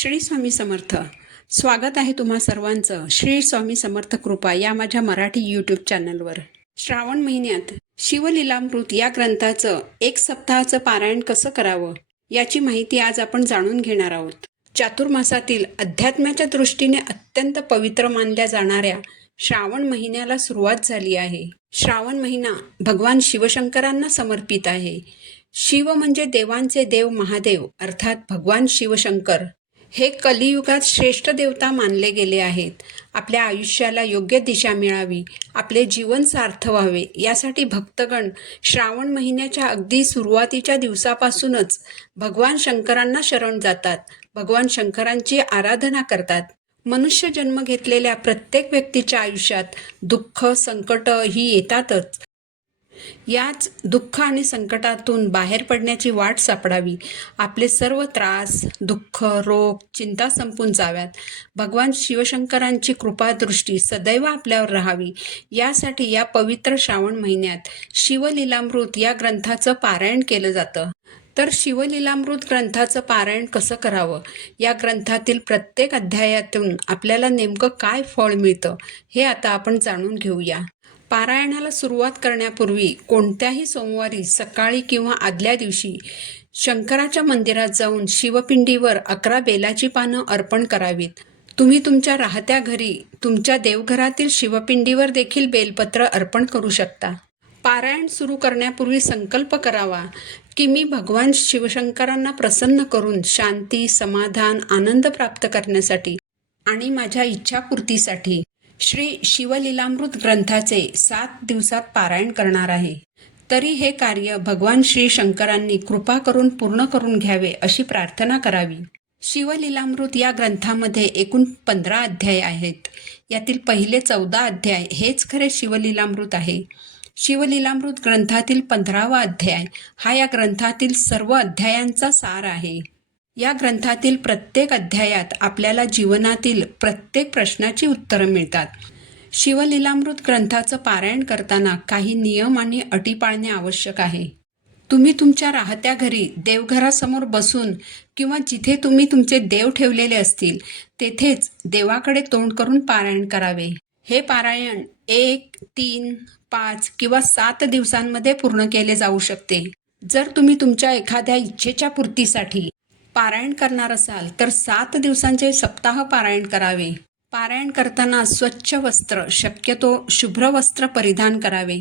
श्री स्वामी समर्थ. स्वागत आहे तुम्हा सर्वांचं. श्री स्वामी समर्थ कृपा या माझ्या मराठी यूट्यूब चॅनलवर श्रावण महिन्यात शिवलीलामृत या ग्रंथाचं एक सप्ताहाचं पारायण कसं करावं याची माहिती आज आपण जाणून घेणार आहोत. चातुर्मासातील अध्यात्माच्या दृष्टीने अत्यंत पवित्र मानल्या जाणाऱ्या श्रावण महिन्याला सुरुवात झाली आहे. श्रावण महिना भगवान शिवशंकरांना समर्पित आहे. शिव म्हणजे देवांचे देव महादेव अर्थात भगवान शिवशंकर. हे कलियुगात श्रेष्ठ देवता मानले गेले आहेत. आपल्या आयुष्याला योग्य दिशा मिळावी आपले जीवन सार्थ व्हावे यासाठी भक्तगण श्रावण महिन्याच्या अगदी सुरुवातीच्या दिवसापासूनच भगवान शंकरांना शरण जातात भगवान शंकरांची आराधना करतात. मनुष्य जन्म घेतलेल्या प्रत्येक व्यक्तीच्या आयुष्यात दुःख संकट ही येतातच. याच दुःख आणि संकटातून बाहेर पडण्याची वाट सापडावी. आपले सर्व त्रास दुःख रोग चिंता संपून जाव्यात. भगवान शिवशंकरांची कृपादृष्टी सदैव आपल्यावर राहावी. यासाठी या पवित्र श्रावण महिन्यात शिवलीलामृत या ग्रंथाचं पारायण केलं जातं. तर शिवलीलामृत ग्रंथाचं पारायण कसं करावं? या ग्रंथातील प्रत्येक अध्यायातून आपल्याला नेमकं काय फळ मिळतं हे आता आपण जाणून घेऊया. पारायणाला सुरुवात करण्यापूर्वी कोणत्याही सोमवारी सकाळी किंवा आदल्या दिवशी शंकराच्या मंदिरात जाऊन शिवपिंडीवर अकरा बेलाची पानं अर्पण करावीत. तुम्ही तुमच्या राहत्या घरी तुमच्या देवघरातील शिवपिंडीवर देखील बेलपत्र अर्पण करू शकता. पारायण सुरू करण्यापूर्वी संकल्प करावा की मी भगवान शिवशंकरांना प्रसन्न करून शांती समाधान आनंद प्राप्त करण्यासाठी आणि माझ्या इच्छापूर्तीसाठी श्री शिवलीलामृत ग्रंथाचे सात दिवसात पारायण करणार आहे. तरी हे कार्य भगवान श्री शंकरांनी कृपा करून पूर्ण करून घ्यावे अशी प्रार्थना करावी. शिवलीलामृत या ग्रंथामध्ये एकूण पंधरा अध्याय आहेत. यातील पहिले चौदा अध्याय हेच खरे शिवलीलामृत आहे. शिवलीलामृत ग्रंथातील पंधरावा अध्याय हा या ग्रंथातील सर्व अध्यायांचा सार आहे. या ग्रंथातील प्रत्येक अध्यायात आपल्याला जीवनातील प्रत्येक प्रश्नाची उत्तरं मिळतात. शिवलीलामृत ग्रंथाचं पारायण करताना काही नियम आणि अटी पाळणे आवश्यक आहे. तुम्ही तुमच्या राहत्या घरी देवघरासमोर बसून किंवा जिथे तुम्ही तुमचे देव ठेवलेले असतील तेथेच देवाकडे तोंड करून पारायण करावे. हे पारायण एक तीन पाच किंवा सात दिवसांमध्ये पूर्ण केले जाऊ शकते. जर तुम्ही तुमच्या एखाद्या इच्छेच्या पूर्तीसाठी पारायण करणार असाल तर सात दिवसांचे सप्ताह पारायण करावे. पारायण करताना स्वच्छ वस्त्र शक्यतो शुभ्र वस्त्र परिधान करावे.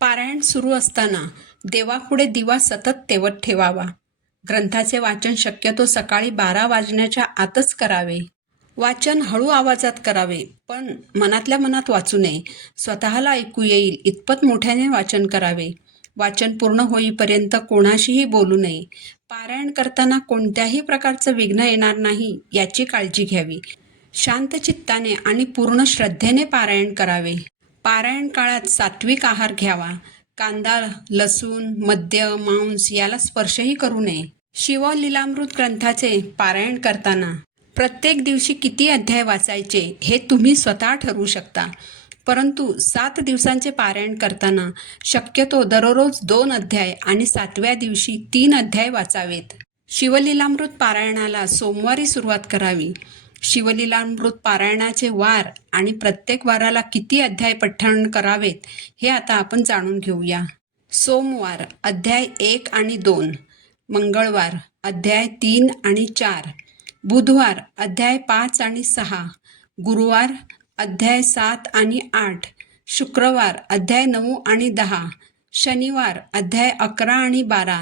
पारायण सुरू असताना देवापुढे दिवा सतत तेवत ठेवावा. ग्रंथाचे वाचन शक्यतो सकाळी बारा वाजण्याच्या आतच करावे. वाचन हळू आवाजात करावे पण मनातल्या मनात वाचू नये. स्वतःला ऐकू येईल इतपत मोठ्याने वाचन करावे. वाचन पूर्ण होईपर्यंत कोणाशीही बोलू नये. पारायण करताना कोणत्याही प्रकारचं विघ्न येणार नाही याची काळजी घ्यावी. शांत चित्ताने आणि पूर्ण श्रद्धेने पारायण करावे. पारायण काळात सात्विक आहार घ्यावा. कांदा लसूण मद्य मांस याला स्पर्शही करू नये. शिव लिलामृत ग्रंथाचे पारायण करताना प्रत्येक दिवशी किती अध्याय वाचायचे हे तुम्ही स्वतः ठरवू शकता. परंतु सात दिवसांचे पारायण करताना शक्यतो दररोज दोन अध्याय आणि सातव्या दिवशी तीन अध्याय वाचावेत. शिवलीलामृत पारायणाला सोमवारी सुरुवात करावी. शिवलीलामृत पारायणाचे वार आणि प्रत्येक वाराला किती अध्याय पठण करावेत हे आता आपण जाणून घेऊया. सोमवार अध्याय एक आणि दोन. मंगळवार अध्याय तीन आणि चार. बुधवार अध्याय पाच आणि सहा. गुरुवार अध्याय सात आणि आठ शुक्रवार अध्याय नऊ आणि दहा शनिवार अध्याय अकरा आणि बारा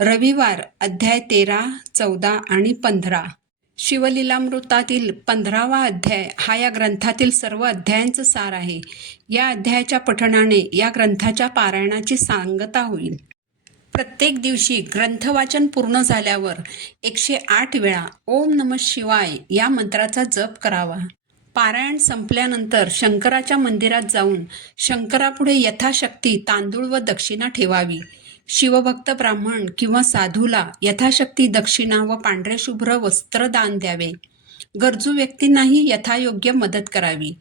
रविवार अध्याय तेरा चौदा आणि पंधरा. शिवलीलामृतातील पंधरावा अध्याय हा या ग्रंथातील सर्व अध्यायांचं सार आहे. या अध्यायाच्या पठणाने या ग्रंथाच्या पारायणाची सांगता होईल. प्रत्येक दिवशी ग्रंथवाचन पूर्ण झाल्यावर एकशे आठ वेळा ओम नम शिवाय या मंत्राचा जप करावा. पारायण संपल्यानंतर शंकराच्या मंदिरात जाऊन शंकरापुढे यथाशक्ती तांदूळ व दक्षिणा ठेवावी. शिवभक्त ब्राह्मण किंवा साधूला यथाशक्ती दक्षिणा व पांढरे शुभ्र वस्त्र दान द्यावे. गरजू व्यक्तींनाही यथायोग्य मदत करावी.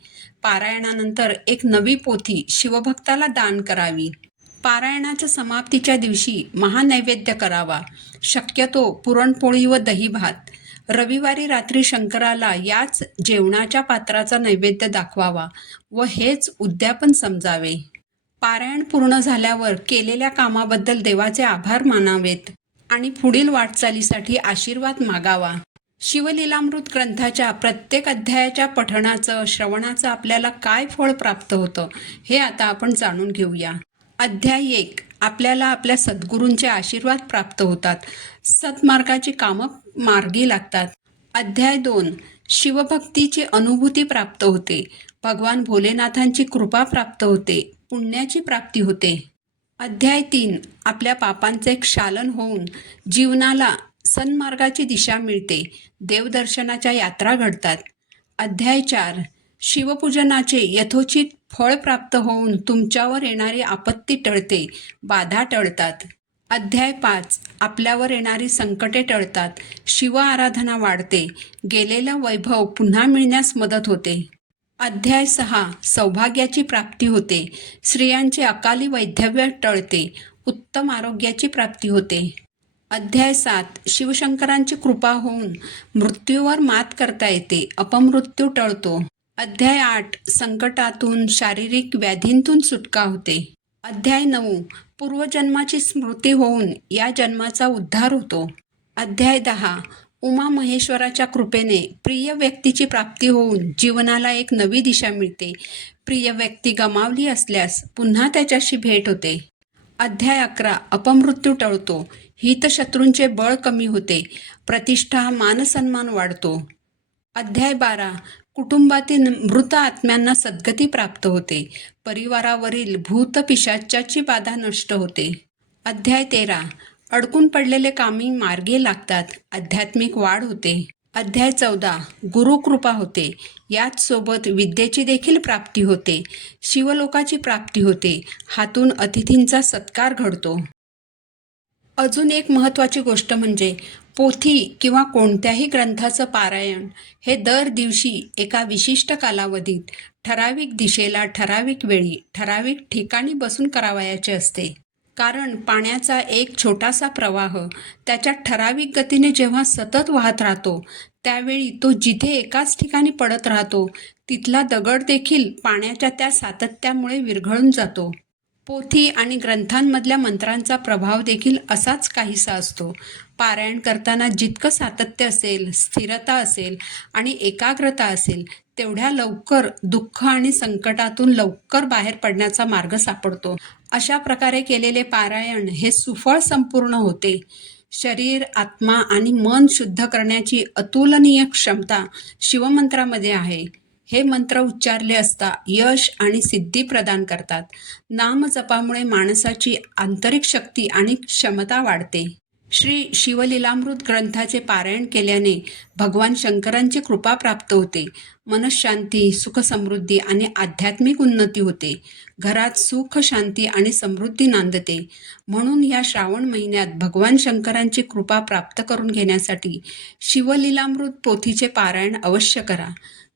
पारायणानंतर एक नवी पोथी शिवभक्ताला दान करावी. पारायणाच्या समाप्तीच्या दिवशी महानैवेद्य करावा. शक्यतो पुरणपोळी व दही भात रविवारी रात्री शंकराला याच जेवणाच्या पात्राचा नैवेद्य दाखवावा व हेच उद्यापन समजावे. पारायण पूर्ण झाल्यावर केलेल्या कामाबद्दल देवाचे आभार मानावेत आणि पुढील वाटचालीसाठी आशीर्वाद मागावा. शिवलीलामृत ग्रंथाच्या प्रत्येक अध्यायाच्या पठणाचं श्रवणाचं आपल्याला काय फळ प्राप्त होतं हे आता आपण जाणून घेऊया. अध्याय एक. आपल्याला आपल्या सद्गुरूंचे आशीर्वाद प्राप्त होतात. सत्मार्गाची कामं मार्गी लागतात. अध्याय दोन. शिवभक्तीची अनुभूती प्राप्त होते. भगवान भोलेनाथांची कृपा प्राप्त होते. पुण्याची प्राप्ती होते. अध्याय तीन. आपल्या पापांचे क्षालन होऊन जीवनाला सन्मार्गाची दिशा मिळते. देवदर्शनाच्या यात्रा घडतात. अध्याय चार. शिवपूजनाचे यथोचित फळ प्राप्त होऊन तुमच्यावर येणारी आपत्ती टळते. बाधा टळतात. अध्याय पाच. आपल्यावर येणारी संकटे टळतात. शिव आराधना वाढते. गेलेलं वैभव पुन्हा मिळण्यास मदत होते. अध्याय सहा. सौभाग्याची प्राप्ती होते. स्त्रियांचे अकाली वैधव्य टळते. उत्तम आरोग्याची प्राप्ती होते. अध्याय सात. शिवशंकरांची कृपा होऊन मृत्यूवर मात करता येते. अपमृत्यू टळतो. अध्याय आठ. संकटातून शारीरिक व्याधींतून सुटका होते. अध्याय नऊ. पूर्वजन्माची स्मृती होऊन या जन्माचा उद्धार होतो. अध्याय दहा. उमा महेश्वराच्या कृपेने प्रिय व्यक्तीची प्राप्ती होऊन जीवनाला एक नवी दिशा मिळते. प्रिय व्यक्ती गमावली असल्यास पुन्हा त्याच्याशी भेट होते. अध्याय अकरा. अपमृत्यू टळतो. हितशत्रूंचे बळ कमी होते. प्रतिष्ठा मानसन्मान वाढतो. अध्याय बारा. कुटुंबातील मृत आत्म्यांना सद्गती प्राप्त होते. परिवारावरील भूत पिशाच्याची बाधा नष्ट होते. अध्याय तेरा. अडकून पडलेले कामी मार्गे लागतात. आध्यात्मिक वाढ होते. अध्याय चौदा. गुरुकृपा होते. याच सोबत विद्येची देखील प्राप्ती होते. शिवलोकाची प्राप्ती होते. हातून अतिथींचा सत्कार घडतो. अजून एक महत्त्वाची गोष्ट म्हणजे पोथी किंवा कोणत्याही ग्रंथाचं पारायण हे दर दिवशी एका विशिष्ट कालावधीत ठराविक दिशेला ठराविक वेळी ठराविक ठिकाणी बसून करावयाचे असते. कारण पाण्याचा एक छोटासा प्रवाह त्याच्या ठराविक गतीने जेव्हा सतत वाहत राहतो त्यावेळी तो जिथे एकाच ठिकाणी पडत राहतो तिथला दगड देखील पाण्याच्या त्या सातत्यामुळे विरघळून जातो. पोथी आणि ग्रंथांमधल्या मंत्रांचा प्रभाव देखील असाच काहीसा असतो. पारायण करताना जितकं सातत्य असेल स्थिरता असेल आणि एकाग्रता असेल तेवढ्या लवकर दुःख आणि संकटातून लवकर बाहेर पडण्याचा मार्ग सापडतो. अशा प्रकारे केलेले पारायण हे सुफळ संपूर्ण होते. शरीर आत्मा आणि मन शुद्ध करण्याची अतुलनीय क्षमता शिवमंत्रामध्ये आहे. हे मंत्र उच्चारले असता यश आणि सिद्धी प्रदान करतात. नामजपामुळे माणसाची आंतरिक शक्ती आणि क्षमता वाढते. श्री शिवलीलामृत ग्रंथाचे पारायण केल्याने भगवान शंकरांची कृपा प्राप्त होते. मनशांती सुखसमृद्धी आणि आध्यात्मिक उन्नती होते. घरात सुख शांती आणि समृद्धी नांदते. म्हणून या श्रावण महिन्यात भगवान शंकरांची कृपा प्राप्त करून घेण्यासाठी शिवलीलामृत पोथीचे पारायण अवश्य करा.